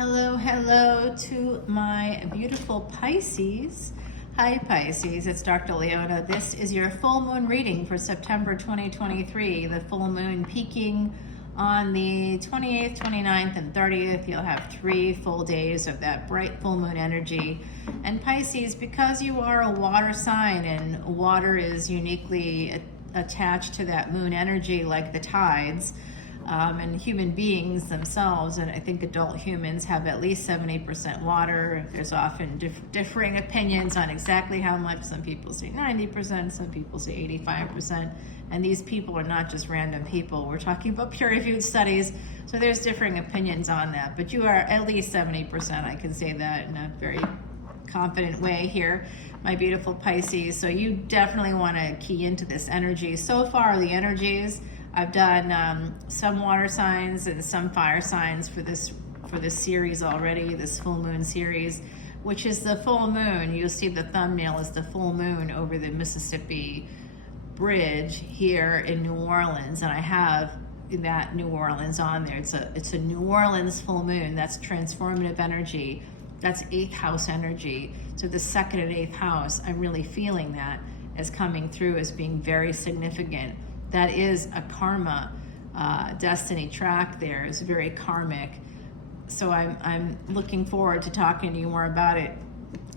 Hello to my beautiful Pisces. Hi Pisces, it's Dr. Leona. This is your full moon reading for September 2023. The full moon peaking on the 28th, 29th, and 30th. You'll have 3 full days of that bright full moon energy. And Pisces, because you are a water sign and water is uniquely attached to that moon energy like the tides, and human beings themselves, and I think adult humans have at least 70% water. There's often differing opinions on exactly how much. Some people say 90%, some people say 85%. And these people are not just random people. We're talking about peer-reviewed studies, so there's differing opinions on that. But you are at least 70%, I can say that in a very confident way here, my beautiful Pisces. So you definitely want to key into this energy. So far, the energies, I've done some water signs and some fire signs for this series already, this full moon series, which is the full moon. You'll see the thumbnail is the full moon over the Mississippi Bridge here in New Orleans, and I have that New Orleans on there. It's a New Orleans full moon. That's transformative energy. That's 8th house energy. So the 2nd and 8th house, I'm really feeling that as coming through as being very significant. That is a karma destiny track there. It's very karmic. So I'm looking forward to talking to you more about it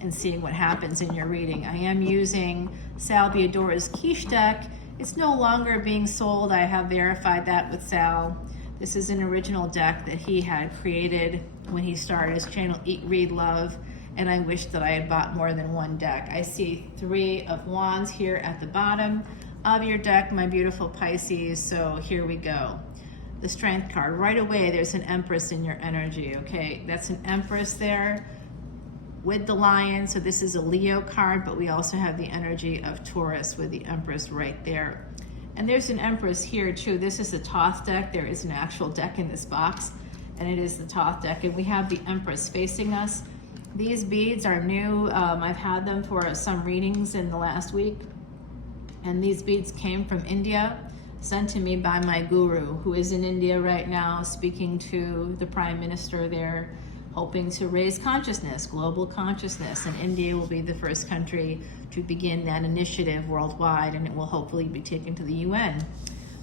and seeing what happens in your reading. I am using Sal Biadora's Quiche deck. It's no longer being sold. I have verified that with Sal. This is an original deck that he had created when he started his channel Eat, Read, Love, and I wish that I had bought more than one deck. I see 3 of Wands here at the bottom of your deck, my beautiful Pisces. So here we go. The Strength card. Right away, there's an Empress in your energy, okay? That's an Empress there with the Lion. So this is a Leo card, but we also have the energy of Taurus with the Empress right there. And there's an Empress here too. This is the Thoth deck. There is an actual deck in this box, and it is the Thoth deck. And we have the Empress facing us. These beads are new. I've had them for some readings in the last week. And these beads came from India, sent to me by my guru, who is in India right now, speaking to the Prime Minister there, hoping to raise consciousness, global consciousness. And India will be the first country to begin that initiative worldwide, and it will hopefully be taken to the UN.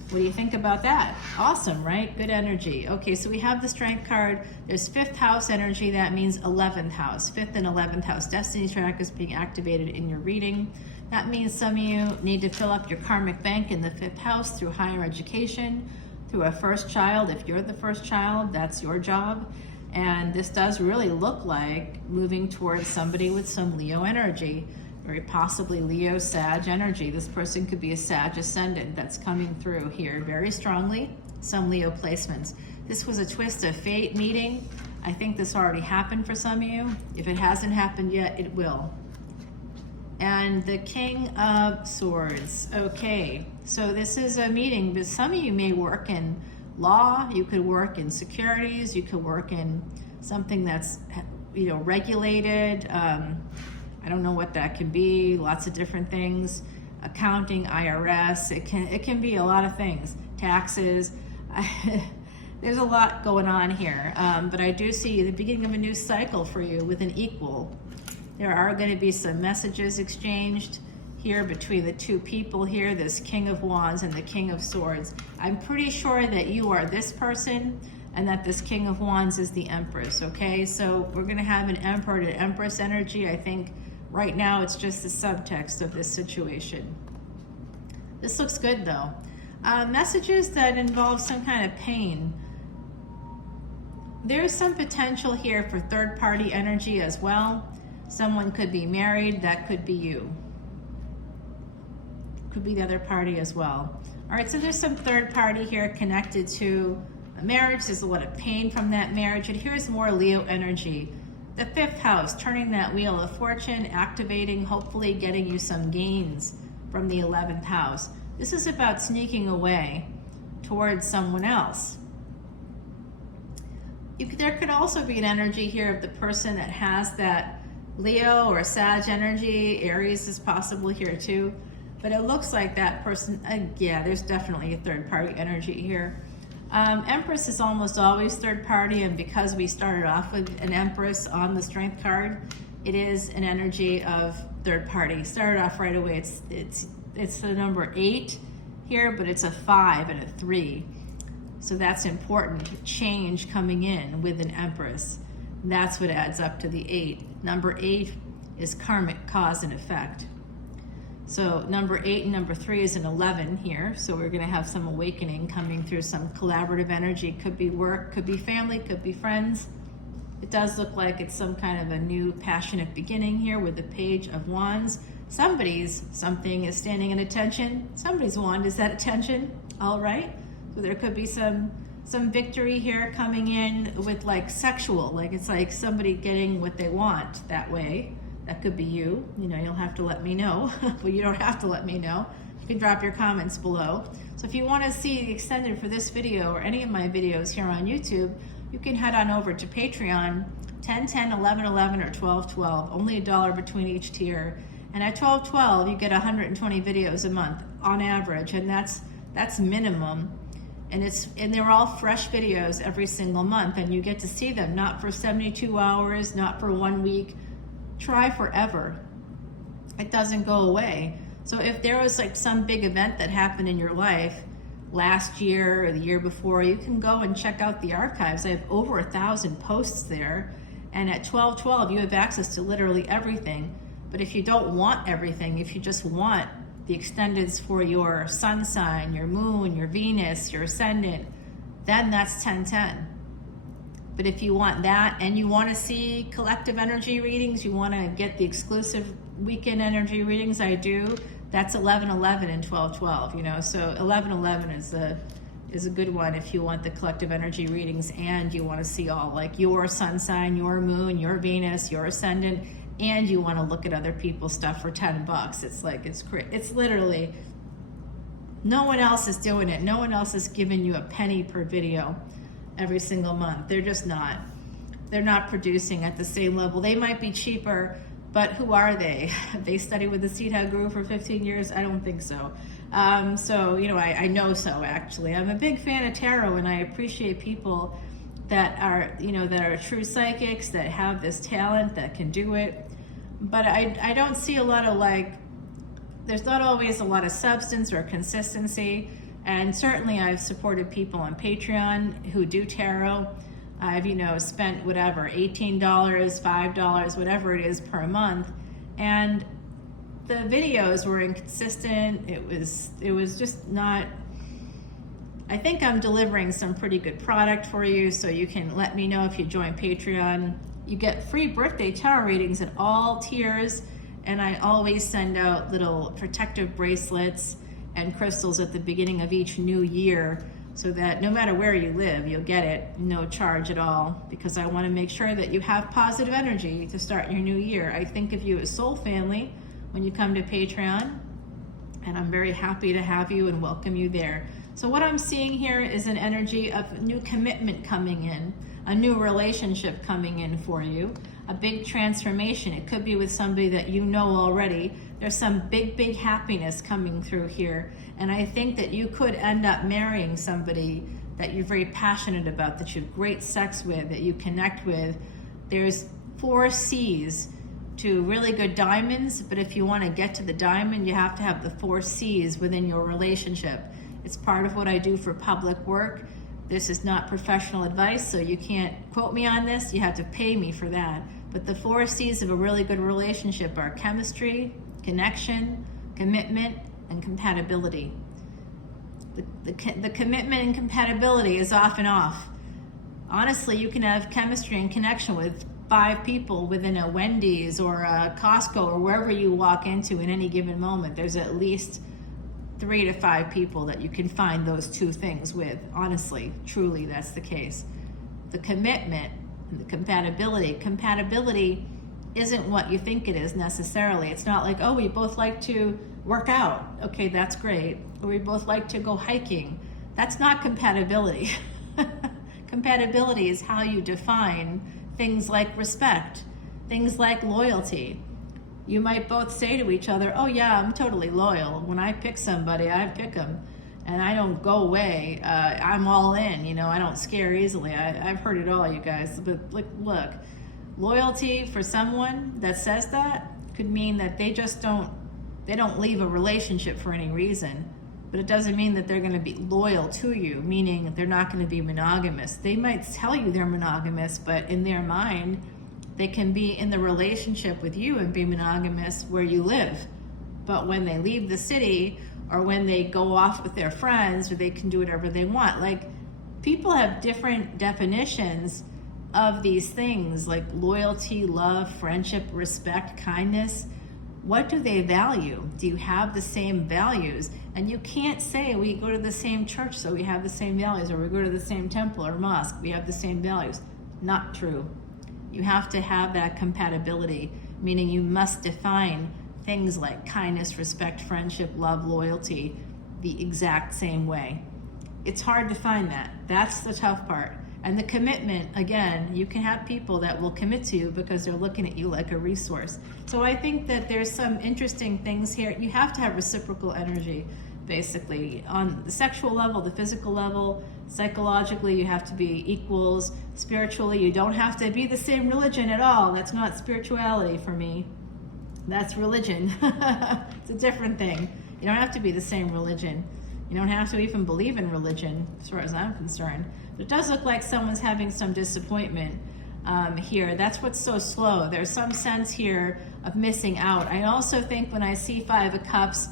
What do you think about that? Awesome, right? Good energy. Okay, so we have the Strength card. There's 5th house energy. That means 11th house. 5th and 11th house destiny track is being activated in your reading. That means some of you need to fill up your karmic bank in the 5th house through higher education, through a first child. If you're the first child, that's your job. And this does really look like moving towards somebody with some Leo energy, very possibly Leo Sag energy. This person could be a Sag ascendant that's coming through here very strongly, some Leo placements. This was a twist of fate meeting. I think this already happened for some of you. If it hasn't happened yet, it will. And the King of Swords. Okay, so this is a meeting, but some of you may work in law, you could work in securities, you could work in something that's, regulated. I don't know what that can be, lots of different things. Accounting, IRS, it can be a lot of things. Taxes. There's a lot going on here, but I do see the beginning of a new cycle for you with an equal. There are going to be some messages exchanged here between the 2 people here, this King of Wands and the King of Swords. I'm pretty sure that you are this person and that this King of Wands is the Empress, okay? So we're going to have an Emperor to Empress energy. I think right now it's just the subtext of this situation. This looks good though. Messages that involve some kind of pain. There's some potential here for third-party energy as well. Someone could be married, that could be you. Could be the other party as well. All right, so there's some third party here connected to a marriage. There's a lot of pain from that marriage. And here's more Leo energy. The 5th house, turning that wheel of fortune, activating, hopefully getting you some gains from the 11th house. This is about sneaking away towards someone else. There could also be an energy here of the person that has that Leo or Sag energy. Aries is possible here too. But it looks like that person, yeah, there's definitely a third party energy here. Empress is almost always third party, and because we started off with an Empress on the Strength card, it is an energy of third party. Started off right away. It's the number 8 here, but it's a 5 and a 3. So that's important. Change coming in with an Empress. That's what adds up to the 8. Number 8 is karmic cause and effect. So number 8 and number 3 is an 11 here. So we're going to have some awakening coming through, some collaborative energy. Could be work, could be family, could be friends. It does look like it's some kind of a new passionate beginning here with the Page of Wands. Something is standing in attention. Somebody's wand is at attention. All right. So there could be some victory here coming in with like sexual, like it's like somebody getting what they want that way. That could be you. You know, you'll have to let me know. Well, you don't have to let me know. You can drop your comments below. So if you want to see the extended for this video or any of my videos here on YouTube, you can head on over to Patreon, 10, 10, 11, 11, or 12, 12. Only $1 between each tier. And at 12, 12, you get 120 videos a month on average, and that's minimum. And they're all fresh videos every single month, and you get to see them, not for 72 hours, not for 1 week. Try forever. It doesn't go away. So if there was like some big event that happened in your life last year or the year before, you can go and check out the archives. I have over 1,000 posts there. And at 1212, you have access to literally everything. But if you don't want everything, if you just want the extendeds for your sun sign, your moon, your Venus, your ascendant, then that's 1010. But if you want that and you want to see collective energy readings, you want to get the exclusive weekend energy readings I do, that's 1111 and 1212, you know. So 1111 is a good one if you want the collective energy readings and you want to see all like your sun sign, your moon, your Venus, your ascendant, and you want to look at other people's stuff for $10. It's like, it's literally, no one else is doing it. No one else is giving you a penny per video every single month. They're just not. They're not producing at the same level. They might be cheaper, but who are they? Have they studied with the Seed Head Guru for 15 years? I don't think so. So, you know, I know so actually. I'm a big fan of tarot, and I appreciate people that are, you know, that are true psychics, that have this talent, that can do it. But I don't see a lot of like, there's not always a lot of substance or consistency. And certainly I've supported people on Patreon who do tarot. I've, you know, spent whatever, $18, $5, whatever it is per month. And the videos were inconsistent. It was just not, I think I'm delivering some pretty good product for you, so you can let me know if you join Patreon. You get free birthday tarot readings at all tiers, and I always send out little protective bracelets and crystals at the beginning of each new year, so that no matter where you live, you'll get it, no charge at all, because I want to make sure that you have positive energy to start your new year. I think of you as soul family when you come to Patreon, and I'm very happy to have you and welcome you there. So what I'm seeing here is an energy of new commitment coming in, a new relationship coming in for you, a big transformation. It could be with somebody that you know already. There's some big happiness coming through here. And I think that you could end up marrying somebody that you're very passionate about, that you have great sex with, that you connect with. There's 4 C's to really good diamonds, but if you want to get to the diamond, you have to have the 4 C's within your relationship. It's part of what I do for public work. This is not professional advice, so you can't quote me on this. You have to pay me for that. But the 4 C's of a really good relationship are chemistry, connection, commitment, and compatibility. The commitment and compatibility is off and off. Honestly, you can have chemistry and connection with 5 people within a Wendy's or a Costco or wherever you walk into in any given moment. There's at least 3 to 5 people that you can find those 2 things with. Honestly, truly, that's the case. The commitment and the compatibility. Compatibility isn't what you think it is necessarily. It's not like, oh, we both like to work out. Okay, that's great. Or we both like to go hiking. That's not compatibility. Compatibility is how you define things like respect, things like loyalty. You might both say to each other, oh yeah, I'm totally loyal. When I pick somebody, I pick them. and I don't go away. I'm all in, you know, I don't scare easily. I've heard it all, you guys. But look, loyalty for someone that says that could mean that they don't leave a relationship for any reason. But it doesn't mean that they're going to be loyal to you, meaning they're not going to be monogamous. They might tell you they're monogamous, but in their mind, they can be in the relationship with you and be monogamous where you live. But when they leave the city, or when they go off with their friends, or they can do whatever they want. Like, people have different definitions of these things, like loyalty, love, friendship, respect, kindness. What do they value? Do you have the same values? And you can't say we go to the same church, so we have the same values, or we go to the same temple or mosque, we have the same values. Not true. You have to have that compatibility, meaning you must define things like kindness, respect, friendship, love, loyalty the exact same way. It's hard to find that. That's the tough part. And the commitment, again, you can have people that will commit to you because they're looking at you like a resource. So I think that there's some interesting things here. You have to have reciprocal energy, basically. On the sexual level, the physical level, psychologically, you have to be equals. Spiritually, you don't have to be the same religion at all. That's not spirituality for me. That's religion. It's a different thing. You don't have to be the same religion. You don't have to even believe in religion, as far as I'm concerned. But it does look like someone's having some disappointment here. That's what's so slow. There's some sense here of missing out. I also think when I see Five of Cups,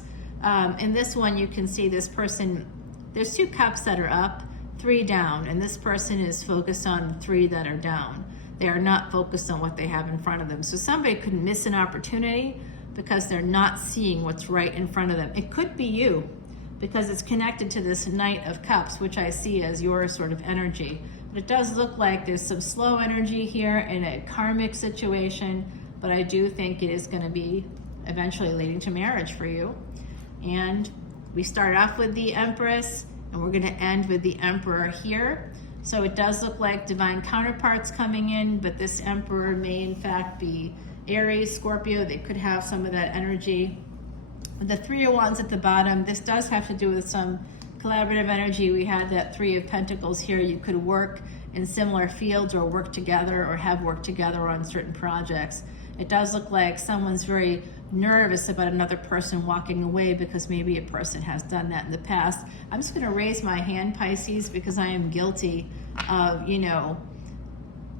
in this one you can see this person, there's 2 cups that are up, 3 down, and this person is focused on the 3 that are down. They are not focused on what they have in front of them. So somebody could miss an opportunity because they're not seeing what's right in front of them. It could be you, because it's connected to this Knight of Cups, which I see as your sort of energy. But it does look like there's some slow energy here in a karmic situation, but I do think it is going to be eventually leading to marriage for you. And we start off with the Empress, and we're going to end with the Emperor here. So it does look like divine counterparts coming in, but this Emperor may in fact be Aries, Scorpio. They could have some of that energy. The 3 of Wands at the bottom, this does have to do with some collaborative energy. We had that 3 of Pentacles here. You could work in similar fields or work together or have worked together on certain projects. It does look like someone's very nervous about another person walking away because maybe a person has done that in the past. I'm just going to raise my hand, Pisces, because I am guilty of,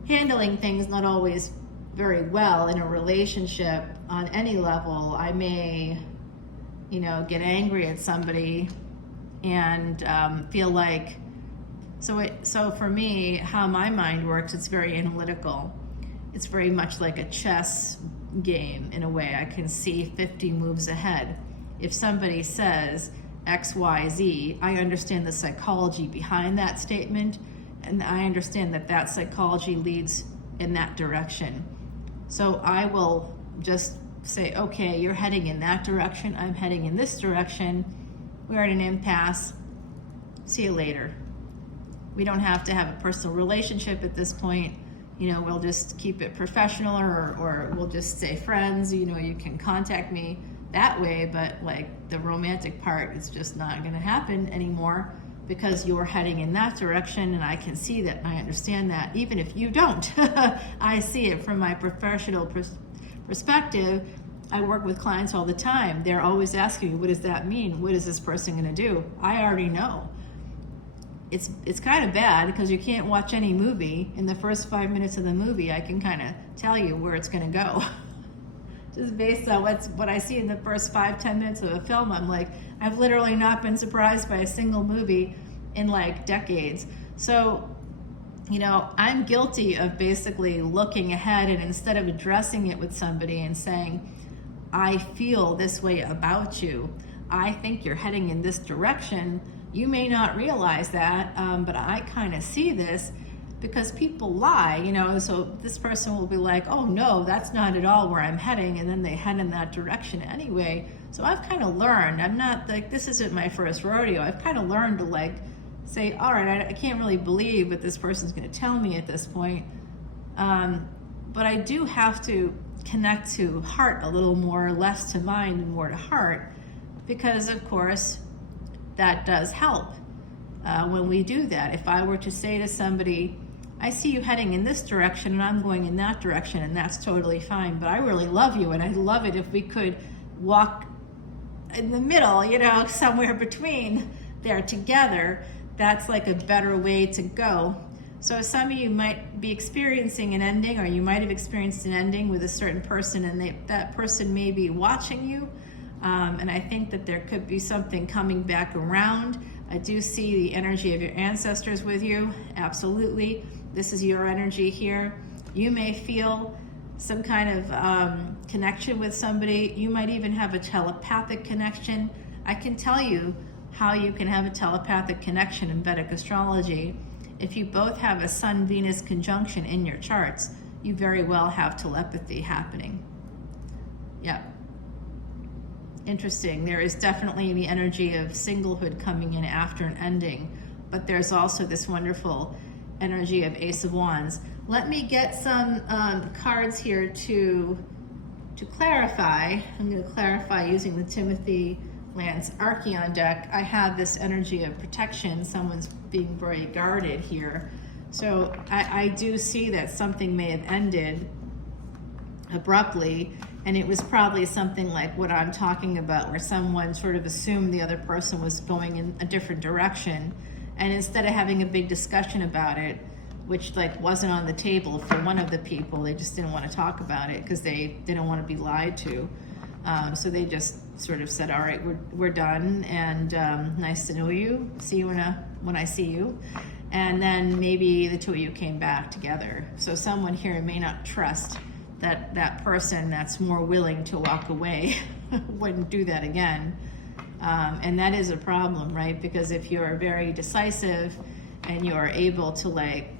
handling things not always very well in a relationship on any level. I may, get angry at somebody and feel like, so for me, how my mind works, it's very analytical. It's very much like a chess game in a way. I can see 50 moves ahead. If somebody says X, Y, Z, I understand the psychology behind that statement, and I understand that that psychology leads in that direction. So I will just say, okay, you're heading in that direction, I'm heading in this direction, we're at an impasse, see you later. We don't have to have a personal relationship at this point. We'll just keep it professional, or we'll just stay friends. You can contact me that way, but like the romantic part is just not going to happen anymore because you're heading in that direction, and I can see that, and I understand that. Even if you don't, I see it from my professional perspective. I work with clients all the time. They're always asking me, what does that mean? What is this person going to do? I already know. It's kind of bad because you can't watch any movie. In the first 5 minutes of the movie, I can kind of tell you where it's going to go. Just based on what I see in the first 5-10 minutes of a film. I'm like, I've literally not been surprised by a single movie in like decades. So, I'm guilty of basically looking ahead, and instead of addressing it with somebody and saying, I feel this way about you, I think you're heading in this direction. You may not realize that, but I kind of see this, because people lie, so this person will be like, oh no, that's not at all where I'm heading, and then they head in that direction anyway. So I've kind of learned, I'm not like, this isn't my first rodeo, I've kind of learned to say, all right, I can't really believe what this person's going to tell me at this point, but I do have to connect to heart a little more, less to mind and more to heart, because of course, that does help when we do that. If I were to say to somebody, I see you heading in this direction and I'm going in that direction, and that's totally fine, but I really love you and I'd love it if we could walk in the middle, you know, somewhere between there together, that's like a better way to go. So some of you might be experiencing an ending, or you might have experienced an ending with a certain person, and that person may be watching you. And I think that there could be something coming back around. I do see the energy of your ancestors with you, absolutely. This is your energy here. You may feel some kind of connection with somebody. You might even have a telepathic connection. I can tell you how you can have a telepathic connection in Vedic astrology. If you both have a Sun-Venus conjunction in your charts, you very well have telepathy happening. Yeah. Interesting. There is definitely the energy of singlehood coming in after an ending, but there's also this wonderful energy of Ace of Wands. Let me get some cards here to clarify. I'm going to clarify using the Timothy Lance Archeon deck. I have this energy of protection. Someone's being very guarded here. So I do see that something may have ended abruptly, and it was probably something like what I'm talking about, where someone sort of assumed the other person was going in a different direction, and instead of having a big discussion about it, which like wasn't on the table for one of the people, they just didn't want to talk about it because they didn't want to be lied to. So they just sort of said, all right, we're done, and nice to know you. See you when I see you. And then maybe the two of you came back together. So someone here may not trust that person that's more willing to walk away wouldn't do that again. And that is a problem, right? Because if you're very decisive and you're able to like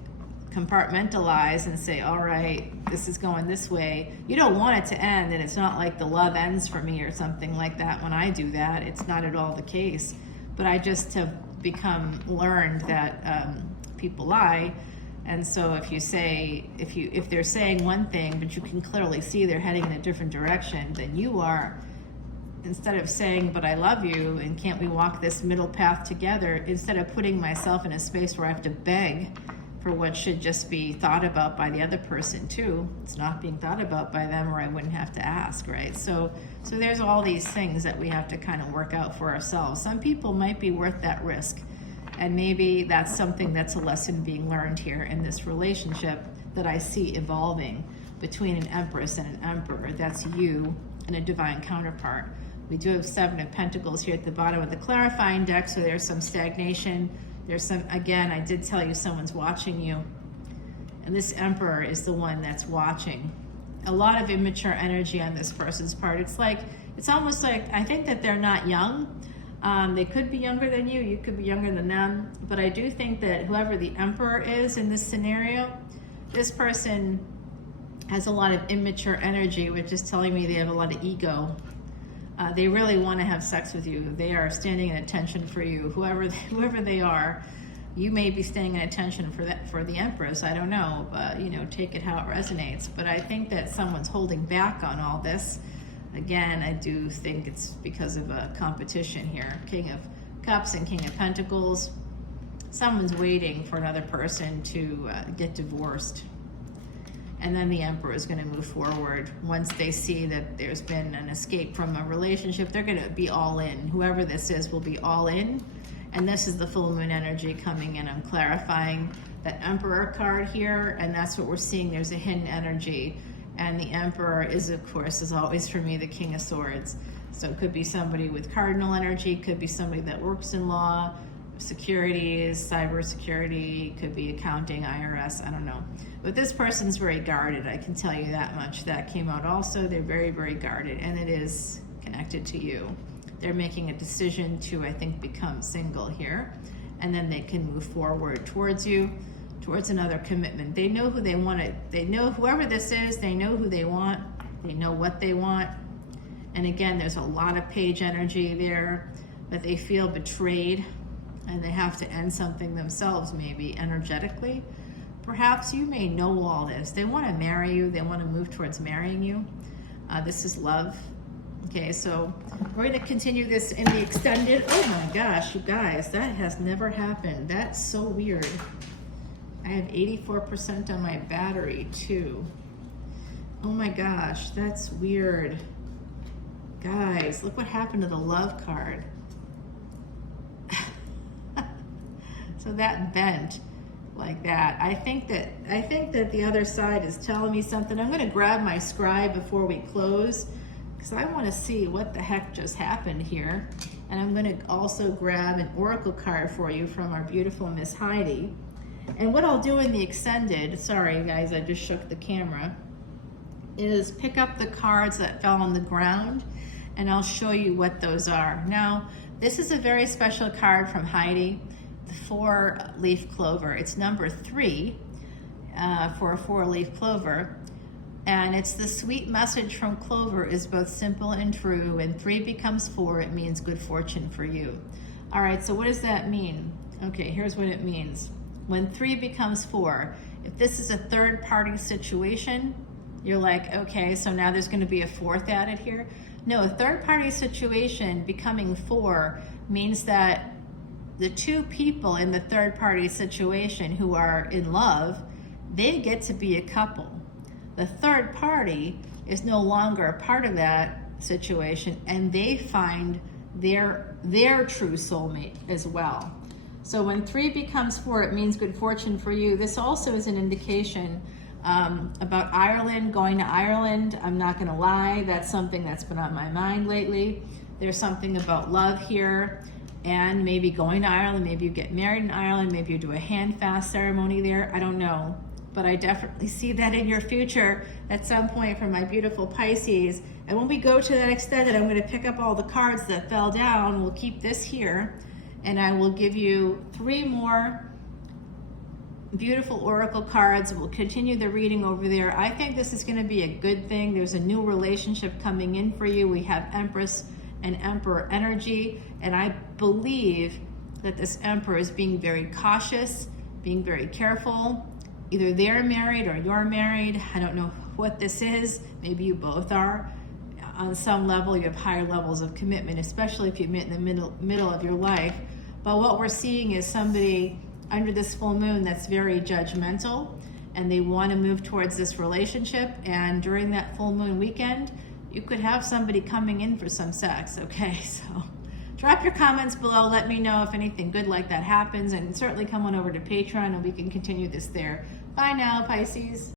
compartmentalize and say, all right, this is going this way, you don't want it to end, and it's not like the love ends for me or something like that when I do that. It's not at all the case. But I just have learned that people lie. And so if you say, if they're saying one thing, but you can clearly see they're heading in a different direction, then you are, instead of saying, but I love you, and can't we walk this middle path together, instead of putting myself in a space where I have to beg for what should just be thought about by the other person too, it's not being thought about by them, or I wouldn't have to ask, right? So there's all these things that we have to kind of work out for ourselves. Some people might be worth that risk. And maybe that's something that's a lesson being learned here in this relationship that I see evolving between an Empress and an Emperor. That's you and a divine counterpart. We do have 7 of Pentacles here at the bottom of the clarifying deck, so there's some stagnation. There's some, again, I did tell you someone's watching you. And this Emperor is the one that's watching. A lot of immature energy on this person's part. It's almost like, I think that they're not young. They could be younger than you could be younger than them, but I do think that whoever the Emperor is in this scenario, this person has a lot of immature energy, which is telling me they have a lot of ego. They really want to have sex with you. They are standing in attention for you. Whoever they are, you may be standing in attention for the Empress. I don't know, but take it how it resonates. But I think that someone's holding back on all this. Again, I do think it's because of a competition here. King of Cups and King of Pentacles. Someone's waiting for another person to get divorced. And then the Emperor is going to move forward. Once they see that there's been an escape from a relationship, they're going to be all in. Whoever this is will be all in. And this is the full moon energy coming in. I'm clarifying that Emperor card here, and that's what we're seeing. There's a hidden energy. And the Emperor is, of course, as always for me, the King of Swords. So it could be somebody with cardinal energy, could be somebody that works in law, securities, cybersecurity, could be accounting, IRS, I don't know. But this person's very guarded, I can tell you that much. That came out also. They're very, very guarded, and it is connected to you. They're making a decision to, I think, become single here, and then they can move forward towards you, towards another commitment. They know who they want to, they know whoever this is, they know who they want, they know what they want. And again, there's a lot of page energy there, that they feel betrayed and they have to end something themselves, maybe energetically. Perhaps you may know all this. They want to marry you, they want to move towards marrying you. This is love. Okay, so we're going to continue this in the extended. Oh my gosh, you guys, that has never happened. That's so weird. I have 84% on my battery too. Oh my gosh, that's weird. Guys, look what happened to the love card. So that bent like that. I think that the other side is telling me something. I'm going to grab my scribe before we close because I want to see what the heck just happened here. And I'm going to also grab an oracle card for you from our beautiful Miss Heidi. And what I'll do in the extended, sorry guys, I just shook the camera, is pick up the cards that fell on the ground and I'll show you what those are. Now, this is a very special card from Heidi, the 4-leaf clover. It's number 3 for a 4-leaf clover. And it's the sweet message from clover is both simple and true. And 3 becomes 4, it means good fortune for you. All right, so what does that mean? Okay, here's what it means. When 3 becomes 4, if this is a third-party situation, you're like, okay, so now there's going to be a 4th added here. No, a third-party situation becoming 4 means that the 2 people in the third-party situation who are in love, they get to be a couple. The third party is no longer a part of that situation, and they find their true soulmate as well. So when 3 becomes 4, it means good fortune for you. This also is an indication about Ireland, going to Ireland. I'm not gonna lie, that's something that's been on my mind lately. There's something about love here and maybe going to Ireland, maybe you get married in Ireland, maybe you do a hand-fast ceremony there, I don't know. But I definitely see that in your future at some point for my beautiful Pisces. And when we go to that extended, I'm gonna pick up all the cards that fell down. We'll keep this here and I will give you 3 more beautiful oracle cards. We'll continue the reading over there. I think this is going to be a good thing. There's a new relationship coming in for you. We have Empress and Emperor energy, and I believe that this Emperor is being very cautious, being very careful. Either they're married or you're married. I don't know what this is. Maybe you both are. On some level, you have higher levels of commitment, especially if you meet in the middle of your life. But what we're seeing is somebody under this full moon that's very judgmental, and they want to move towards this relationship. And during that full moon weekend, you could have somebody coming in for some sex, okay? So drop your comments below. Let me know if anything good like that happens, and certainly come on over to Patreon and we can continue this there. Bye now, Pisces.